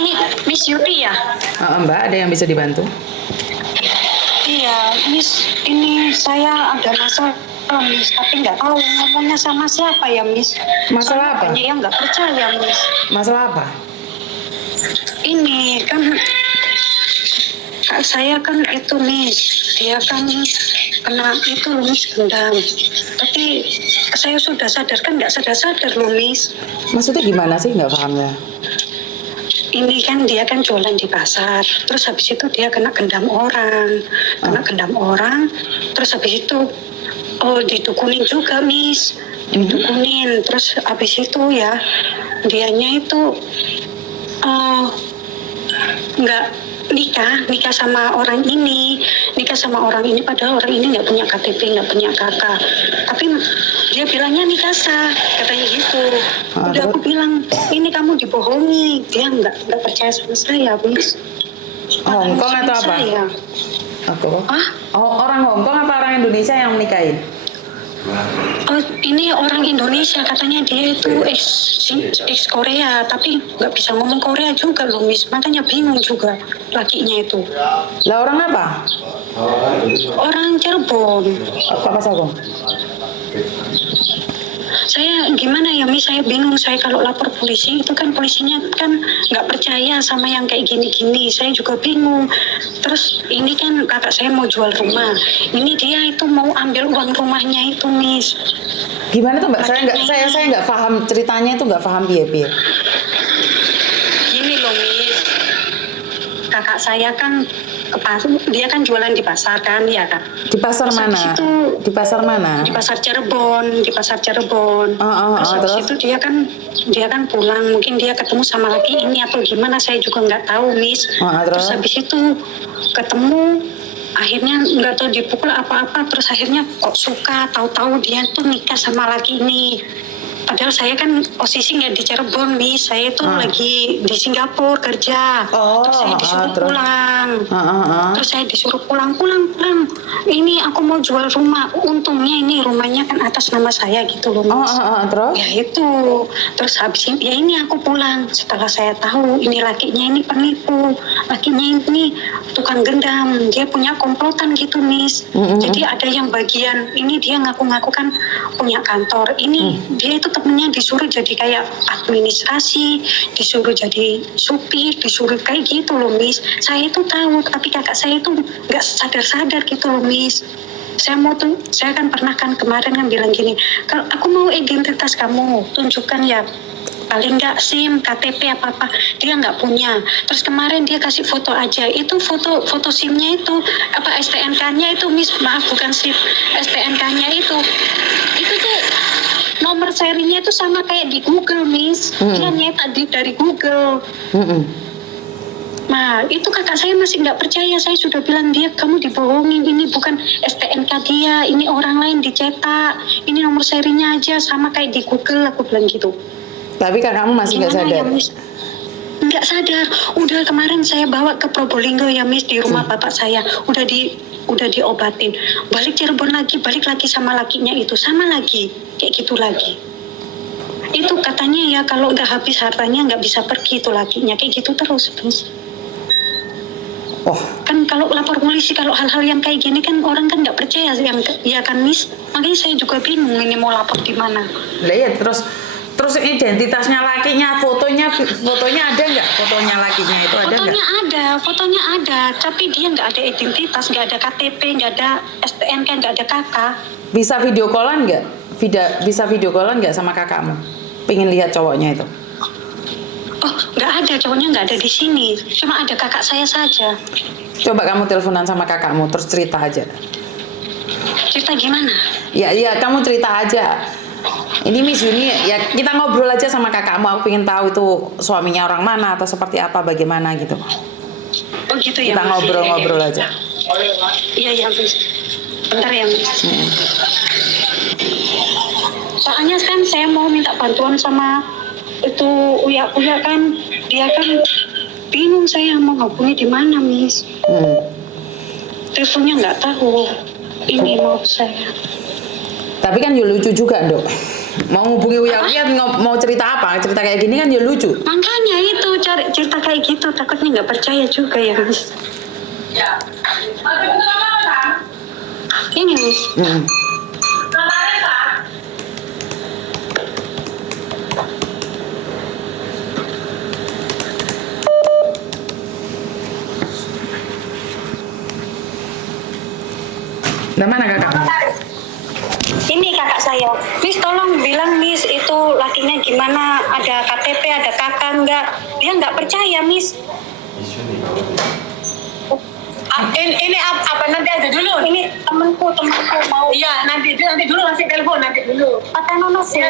ini Miss Yuri ya? Mbak, ada yang bisa dibantu? Iya, Miss, ini saya ada masalah, Miss, tapi nggak tahu ngomongnya sama siapa ya, Miss. Masalah Soalnya apa? banyak yang nggak percaya, Miss. Masalah apa? Ini kan kak saya kan itu, Miss, dia kan kena itu loh, Miss, gendam. Tapi saya sudah sadar kan nggak sadar-sadar loh, Miss. Maksudnya gimana sih? Nggak paham ya. Ini kan dia kan jualan di pasar, terus habis itu dia kena gendam orang, terus habis itu didukunin juga, Miss, didukunin, terus habis itu ya dianya itu nggak nikah sama orang ini, padahal orang ini nggak punya KTP, nggak punya kakak, tapi dia bilangnya nikah sah, katanya gitu. Udah aku bilang ini kamu dibohongi, dia nggak percaya sama saya, Miss. Hongkong atau apa? Saya. Orang Hongkong apa orang Indonesia yang menikahin? Oh, ini orang Indonesia, katanya dia itu ex Korea, tapi nggak bisa ngomong Korea juga loh, Miss. Makanya bingung juga lakinya itu. Lah orang apa? Orang Cirebon. Apa Sagong? Saya gimana ya, Miss, saya bingung. Saya kalau lapor polisi itu kan polisinya kan nggak percaya sama yang kayak gini-gini. Saya juga bingung. Terus ini kan kakak saya mau jual rumah. Ini dia itu mau ambil uang rumahnya itu, Miss. Gimana tuh Mbak? Saya nggak paham ceritanya, itu nggak paham piye. Gini loh, Miss. Kakak saya kan dia kan jualan di pasar kan, ya Kak. Di pasar mana? Di pasar mana? Di pasar Cirebon, Terus habis itu dia kan pulang, mungkin dia ketemu sama laki ini atau gimana, saya juga nggak tahu, Miss. Terus habis itu ketemu, akhirnya nggak tahu dipukul apa-apa, terus akhirnya kok suka, tahu-tahu dia tuh nikah sama laki ini. Padahal saya kan posisi nggak di Cirebon, Miss. Saya itu lagi di Singapura kerja. Terus saya disuruh pulang. Terus saya disuruh pulang. Ini aku mau jual rumah. Untungnya ini rumahnya kan atas nama saya gitu loh, Miss. Terus? Ya itu. Terus habis ini, ya ini aku pulang. Setelah saya tahu ini lakinya ini penipu. Lakinya ini tukang gendam. Dia punya komplotan gitu, Miss. Jadi ada yang bagian ini dia ngaku-ngaku kan punya kantor. Ini dia itu temennya disuruh jadi kayak administrasi, disuruh jadi supir, disuruh kayak gitu loh, Miss. Saya itu tahu, tapi kakak saya itu nggak sadar-sadar gitu loh, Miss. Saya kan pernah kan kemarin kan bilang gini, kalau aku mau identitas kamu, tunjukkan ya, paling nggak SIM, KTP apa-apa, dia nggak punya. Terus kemarin dia kasih foto aja, itu foto SIM-nya itu, STNK-nya itu, Miss, maaf bukan SIM, STNK-nya itu tuh nomor serinya itu sama kayak di Google, Miss. Dia nyetak dari Google. Nah, itu kakak saya masih nggak percaya. Saya sudah bilang dia, kamu dibohongin. Ini bukan STNK dia, ini orang lain dicetak. Ini nomor serinya aja sama kayak di Google, aku bilang gitu. Tapi kakakmu masih nggak sadar? Nggak sadar. Udah kemarin saya bawa ke Probolinggo ya, Miss, di rumah bapak saya. Udah diobatin. Balik Cirebon lagi, balik lagi sama lakinya itu, sama lagi, kayak gitu lagi. Itu katanya ya kalau nggak habis hartanya nggak bisa pergi itu lakinya, kayak gitu terus, Miss. Kan kalau lapor polisi kalau hal-hal yang kayak gini kan orang kan nggak percaya ya kan, Miss. Makanya saya juga bingung ini mau lapor di mana. Lah ya, terus identitasnya lakinya, fotonya ada nggak? Fotonya lakinya itu ada nggak? Fotonya ada, tapi dia nggak ada identitas, nggak ada KTP, nggak ada STNK, nggak ada kakak. Bisa video callan nggak? Bisa video callan nggak sama kakakmu? Pengen lihat cowoknya itu? Oh, nggak ada, cowoknya nggak ada di sini, cuma ada kakak saya saja. Coba kamu teleponan sama kakakmu, terus cerita aja. Cerita gimana? Ya, kamu cerita aja. Ini Miss Yuni, ya kita ngobrol aja sama kakakmu. Aku pengen tahu itu suaminya orang mana atau seperti apa, bagaimana gitu. Oh gitu ya. Kita ngobrol-ngobrol aja. Iya, Miss. Bentar ya, Miss. Soalnya kan saya mau minta bantuan sama itu Uya kan, dia kan bingung saya mau hubungi di mana, Miss. Teleponnya nggak tahu. Ini mau saya. Tapi kan lucu juga, Dok. Mau hubungi Uya Uya mau cerita apa? Cerita kayak gini kan ya lucu. Makanya itu cari cerita kayak gitu, takutnya nggak percaya juga ya Miss. Ini Miss. Nah, mana kakak? Ini kakak saya. Miss tolong bilang Miss itu lakinya gimana, ada KTP, ada kakak nggak? Dia nggak percaya Miss. Ini apa nanti aja dulu? Ini temanku mau. Iya, nanti dulu masih telepon nanti dulu. Kata Nono sih.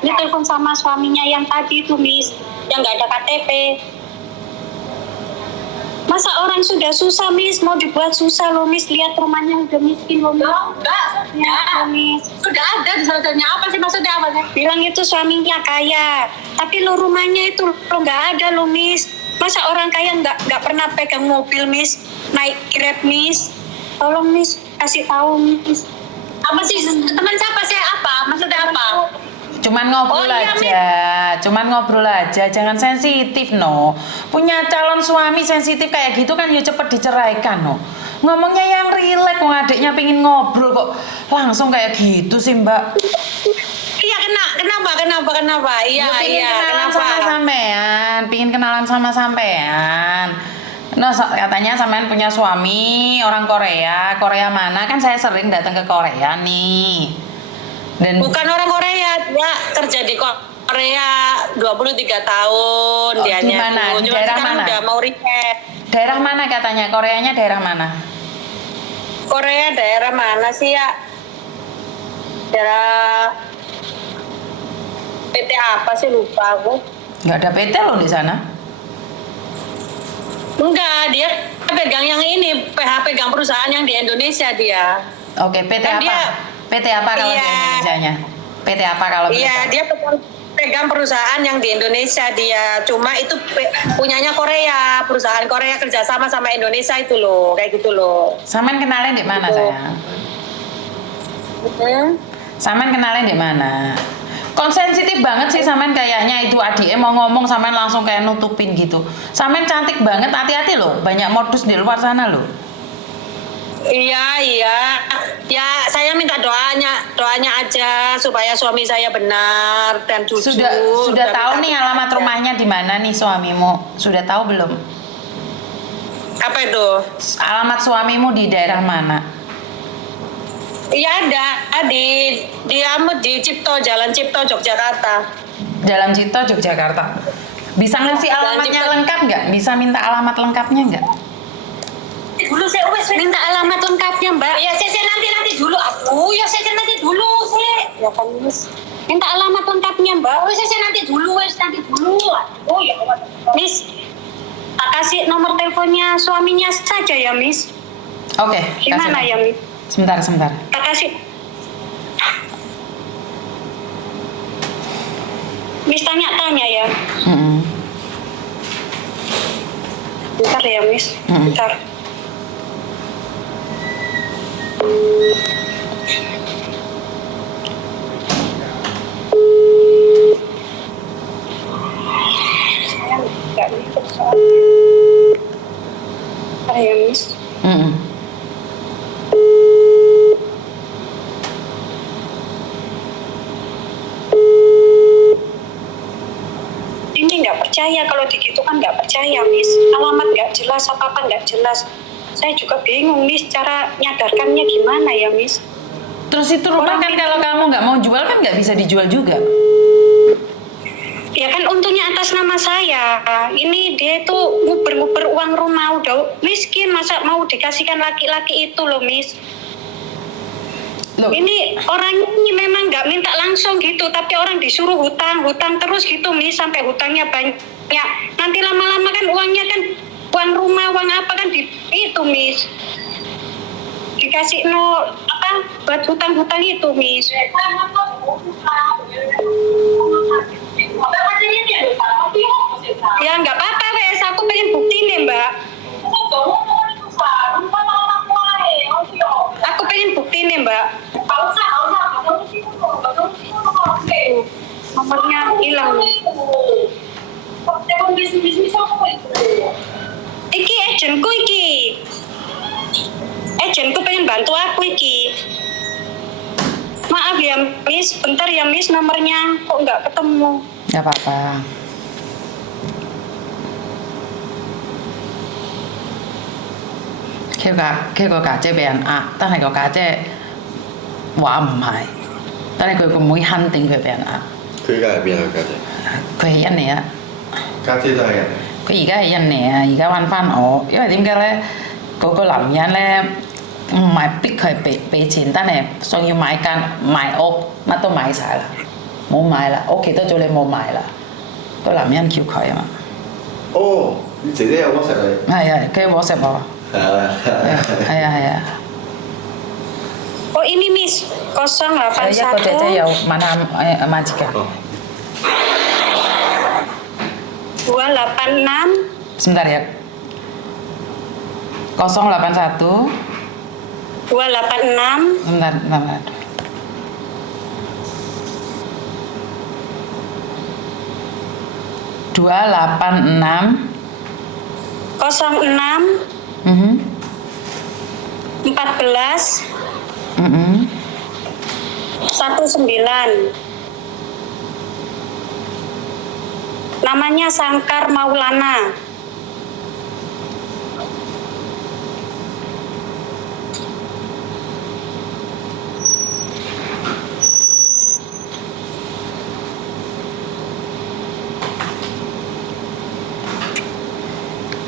Ini telepon sama suaminya yang tadi itu Miss, yang nggak ada KTP. Masa orang sudah susah Miss, mau dibuat susah loh Miss. Lihat rumahnya udah miskin loh Miss. Enggak, Ya, Miss. sudah ada di saudaranya. Apa sih maksudnya apa sih? Bilang itu suaminya kaya, tapi lo rumahnya itu lo nggak ada lo Miss. Masa orang kaya nggak pernah pegang mobil Miss, naik Grab Miss. Tolong Miss, kasih tahu Miss. Apa sih teman siapa sih apa? Maksudnya apa? Cuman ngobrol Oh, iya, cuman ngobrol aja, jangan sensitif no. Punya calon suami sensitif kayak gitu kan ya cepet diceraikan no. Ngomongnya yang rileks, kok adiknya pengen ngobrol kok langsung kayak gitu sih mbak. Iya kenapa? Iya Dia pengen iya kenalan kenapa? sama sampean, pengen kenalan sama sampean. Nah, katanya sampean punya suami orang Korea mana kan saya sering datang ke Korea nih. Dan Bukan orang Korea, dia kerja di Korea 23 tahun Oh, dianya di mana? tuh. Di Cuma daerah sekarang mana? udah mau reset. daerah mana katanya? Koreanya daerah mana? Korea daerah mana sih ya? Daerah PT apa sih lupa aku. Nggak ada PT loh di sana. Enggak, dia pegang yang ini, pegang perusahaan yang di Indonesia dia. Oke, PT Kan apa? dia- PT apa kalau di Iya. Indonesianya? PT apa kalau Iya, bisa? dia pegang perusahaan yang di Indonesia dia. Cuma itu punyanya Korea, perusahaan Korea kerjasama sama Indonesia itu loh, kayak gitu loh. Samen kenalin di mana Gitu. sayang? Hmm. Samen kenalin di mana? Kok sensitif banget sih Samen kayaknya itu adiknya mau ngomong Samen langsung kayak nutupin gitu. Samen cantik banget, hati-hati loh. Banyak modus di luar sana loh. Iya. Ya, saya minta doanya aja supaya suami saya benar dan jujur. Sudah tahu minta nih doa alamat aja. rumahnya di mana nih suamimu? Sudah tahu belum? Apa itu? Alamat suamimu di daerah mana? Iya ada di Cipto, Jalan Cipto, Yogyakarta. Jalan Cipto, Yogyakarta. Bisa ngasih Jalan alamatnya Cipto. lengkap nggak? Bisa minta alamat lengkapnya nggak? Dulu saya Minta alamat lengkapnya Mbak. Ya saya nanti dulu aku. Ya saya nanti dulu saya. Ya kan Miss. Minta alamat lengkapnya Mbak. Oh saya nanti dulu. Oh ya. Miss, tak kasih nomor teleponnya suaminya saja ya Miss. Oke. Gimana kasih. ya Miss? Sebentar. Tak kasih. Miss tanya-tanya ya. Mm-mm. Bentar ya Miss. Bentar. Saya nggak mikir soal. Bentar ya Miss. Mm-mm. Ini nggak percaya, kalau digitu kan nggak percaya Miss. Alamat nggak jelas, apa nggak jelas. Saya juga bingung Miss, cara nyadarkannya gimana ya Miss. Terus itu rumah kan kalau kamu nggak mau jual kan nggak bisa dijual juga. Ya kan untungnya atas nama saya. Ini dia itu nguber-nguber uang rumah, udah miskin, masa mau dikasihkan laki-laki itu loh Miss. Loh, Ini orang ini memang nggak minta langsung gitu, tapi orang disuruh hutang terus gitu Miss, sampai hutangnya banyak. Nanti lama-lama kan uangnya kan uang rumah, uang apa kan itu Miss. Dikasih buat hutang-hutang itu Miss. Ya nggak apa-apa wes, aku pengen bukti nih Mbak. Aku pengen bukti nih Mbak. agentku iki. Agentku pengen bantu aku iki. Maaf ya Miss, bentar ya Miss, nomornya kok nggak ketemu. Nggak apa-apa.佢個家姐俾人呃，但係個家姐話唔係，但係佢個妹肯定佢俾人呃。佢而家係邊啊？家姐？佢係印尼啊。家姐都係人。佢而家係印尼啊，而家揾翻我，因為點解咧？嗰個男人咧唔係逼佢俾錢，但係想要買屋，乜都買晒啦，冇買啦，屋企都早你冇買啦，個男人叫佢啊嘛。哦，你姐姐有 WhatsApp 你？係啊，佢 WhatsApp 我。係啊。Oh ini Miss, 081. Iya, kok Cece ya mana majikan? 286. Sebentar ya. 081. 286. Bentar. 286. 06. 14. 19. Namanya Sangkar Maulana.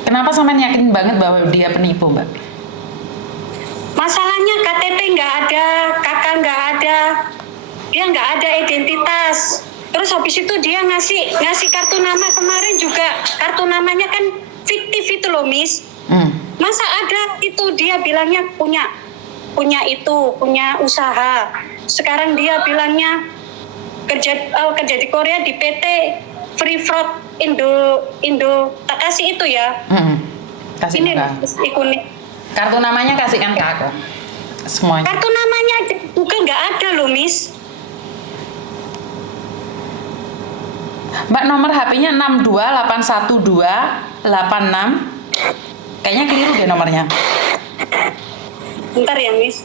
Kenapa sampean yakin banget bahwa dia penipu, Mbak? Masalahnya KTP nggak ada, kakak nggak ada, dia nggak ada identitas. Terus habis itu dia ngasih kartu nama kemarin juga, kartu namanya kan fiktif itu loh Miss. Masa ada itu dia bilangnya punya usaha. Sekarang dia bilangnya kerja di Korea di PT Free Fraud Indo tak kasih itu ya. Kasih ini ikunin. Kartu namanya kasihkan ke aku. Semuanya. Kartu namanya bukan nggak ada loh Miss. Mbak nomor HP-nya 6281286. Kayaknya keliru deh nomornya. Bentar ya Miss.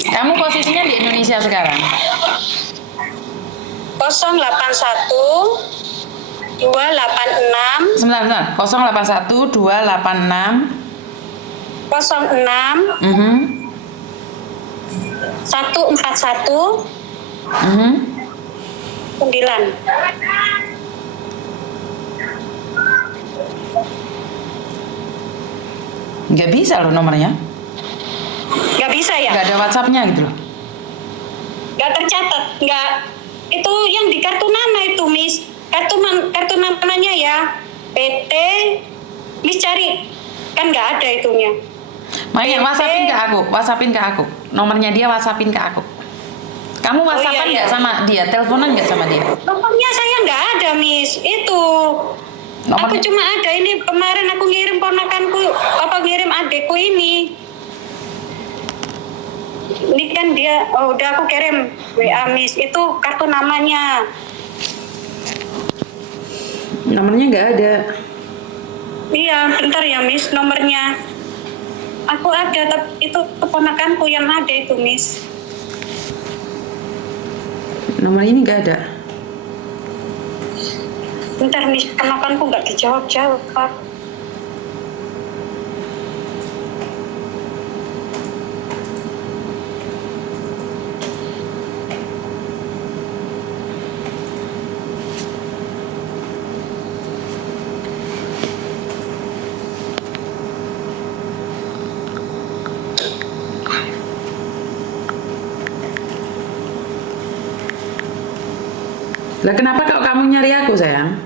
Kamu posisinya di Indonesia sekarang? 081 286 Sebentar. 081 286 06 141 9. Nggak bisa loh nomornya. Nggak bisa ya? Nggak ada WhatsApp-nya gitu loh. Nggak tercatat, nggak. Itu yang di kartu nama itu Miss. Kartu namanya ya PT. Miss cari, kan nggak ada itunya. Makanya WhatsAppin ke aku. Nomornya dia WhatsAppin ke aku. Kamu WhatsAppan nggak sama dia? Teleponan nggak sama dia? Nomornya saya nggak ada Miss. Itu. Aku cuma ada ini kemarin aku ngirim ponakanku, ngirim adekku ini. Ini kan dia, udah aku kirim WA Miss. Itu kartu namanya. Nomornya nggak ada. Iya, bentar ya Miss, nomornya. Aku ada, tapi itu keponakanku yang ada itu Miss. Nomor ini nggak ada. Bentar Miss, keponakanku nggak dijawab-jawab Pak. Lah kenapa kok kamu nyari aku sayang?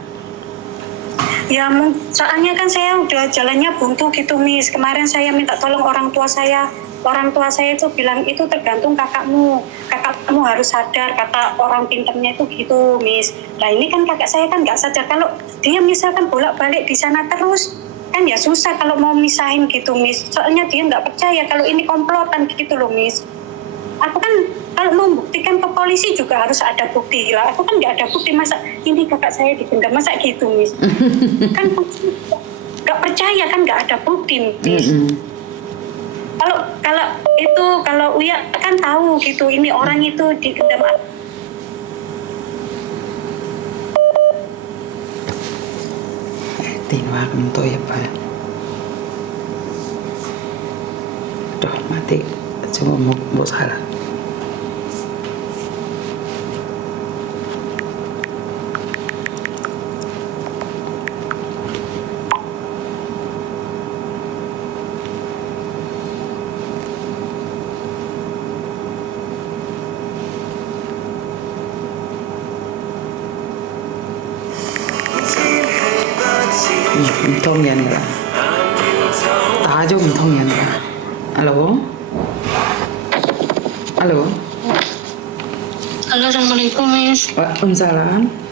Ya, soalnya kan saya udah jalannya buntu gitu Miss. Kemarin saya minta tolong orang tua saya. Orang tua saya itu bilang itu tergantung kakakmu. Kakakmu harus sadar, kata orang pinternya itu gitu Miss. Nah ini kan kakak saya kan nggak sadar. Kalau dia misalkan bolak-balik di sana terus, kan ya susah kalau mau misahin gitu Miss. Soalnya dia nggak percaya kalau ini komplotan gitu loh Miss. aku kan kalau membuktikan ke polisi juga harus ada bukti lah. Aku kan nggak ada bukti, masa ini kakak saya digendam, masa gitu Miss. Kan nggak percaya kan, nggak ada bukti Miss. Kalau Uya kan tahu gitu, ini orang itu digendam. Tinwak untuk ya Pak. Aduh mati, cuma mau salah. Không thông nhận nữa, ta chứ không thông nhận nữa. Alo, alo. Halo, Assalamualaikum, Miss. Waalaikumsalam.